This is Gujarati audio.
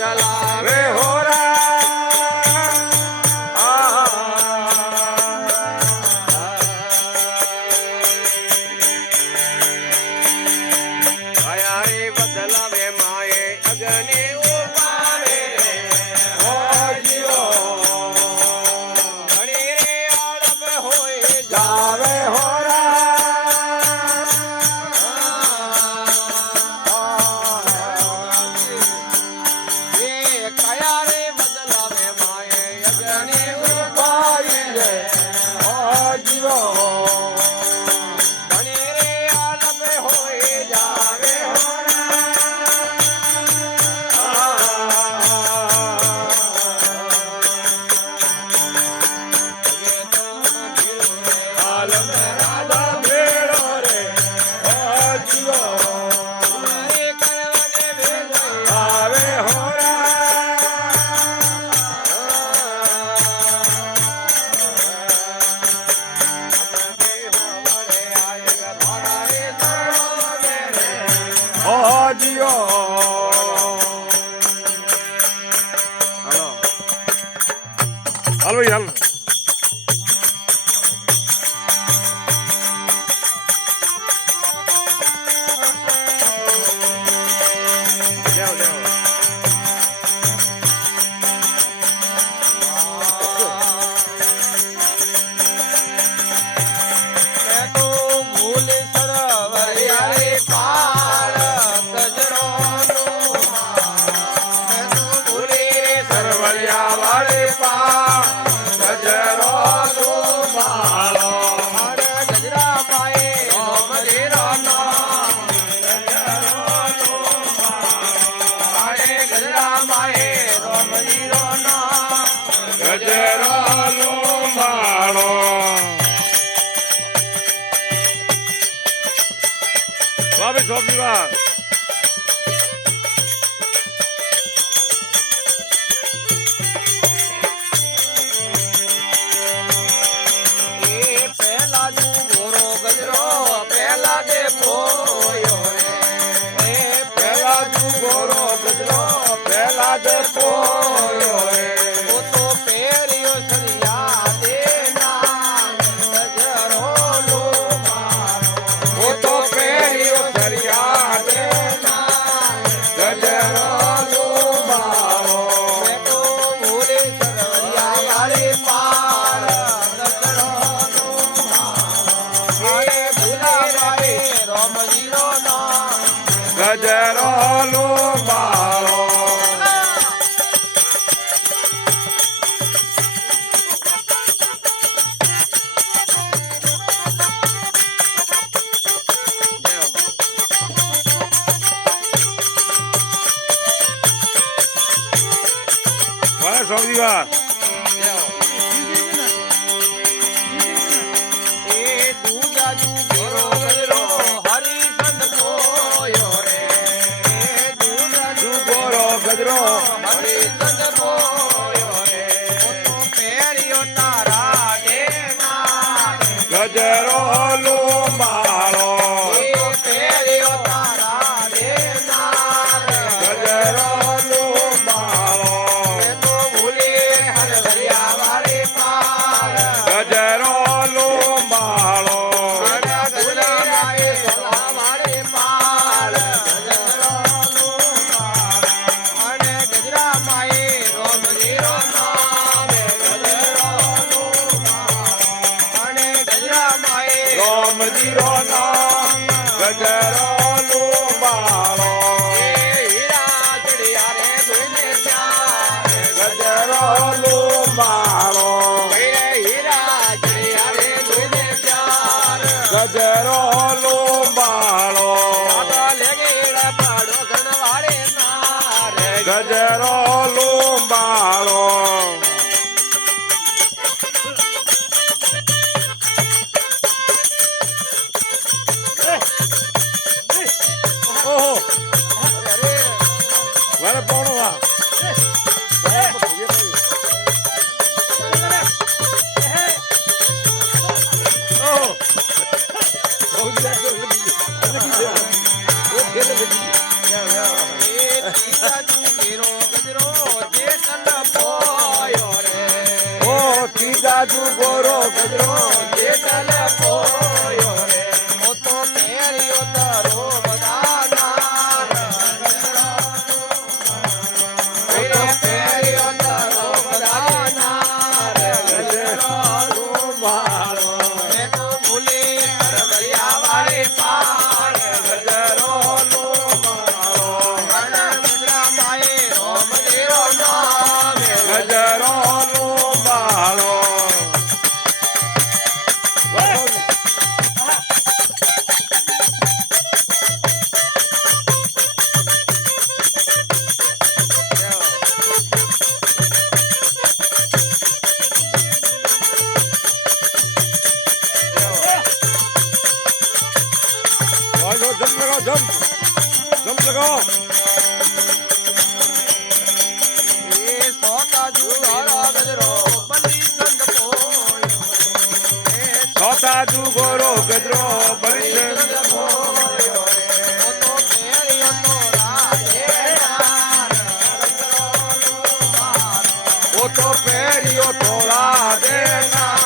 બદલાવે હોરા બદલાવે માએ અગ્નિ ઉપાવે ઘણી રે આળપ હોય જાવે કયા રે બદલાવે માએ અગ્નિ ઉપાવી રે જીવો ઘણી રે આળપ હોય જાવે હાલો હાલ Babi çok iyi var. પહેલા જુ ગોરો ગજરો પહેલા દે પોયો રે પહેલા જુ ગોરો ગજરો પહેલા દે પોયો રે ઓ તો પેરિયો સરિયા દે ના ગજરો લો મારો ઓ તો પેરિયો સરિયા દે ના ગજરો લો મારો મે તો ભૂલે સરવૈયા વાલે પાર ગજરો ગજરો લો મારો વાહ સોગી વાત ગજરો હરી સંત બોયો રે તો પેરિયો તારા દે ના ગજરો લો મારો પેરિયો તારા દે ના ગજરો લો મારો તો ભૂલી હરવરિયા વાળે પાર ગજરો લો મારો ગજરા માએ સલા વાળે પાર ગજરો લો પાર અને ગજરા માએ રોમ જીરો નામ ગજરો લો પાર અને ગજરા માએ રોમ જીરો નામ ગજરો લો મારો હીરા ચડિયા રે દુને ચાર ગજરો લો મારો હીરા ચડિયા રે દુને ચાર ગજરો લો મારો લેગેડા પાડો સનવાડે નાર ગજરો લો મારો ઓહો વારે પોણો વા ઓહો બહુ જાતો લગી ઓ ખેલે લગી એ તીજા જુ ગેરો ગજરો જુ ગોરો ગજરો જેતલ પોયો રે ઓ તો મેરિયો તારો બધાના રે મેરિયો તારો બધાના રે ગજરો લુંબાળો મે તો ભૂલી દરિયા વાળી પાર ગજરો લુંબાળો મન મુદ્રા માએ રોમ દેરો નામ ગજરો લુંબાળો વાજો જમ્પ લગાવો જમ્પ લગાવો એ સોતા જુગારા ગજરો બલી સંત પોયો રે સોતા જુ ગોરો ગજરો બળી છે પોયો રે ઓ તો મેરિયો તો રાધે ઓ તો પહેર્યો તોળા દેના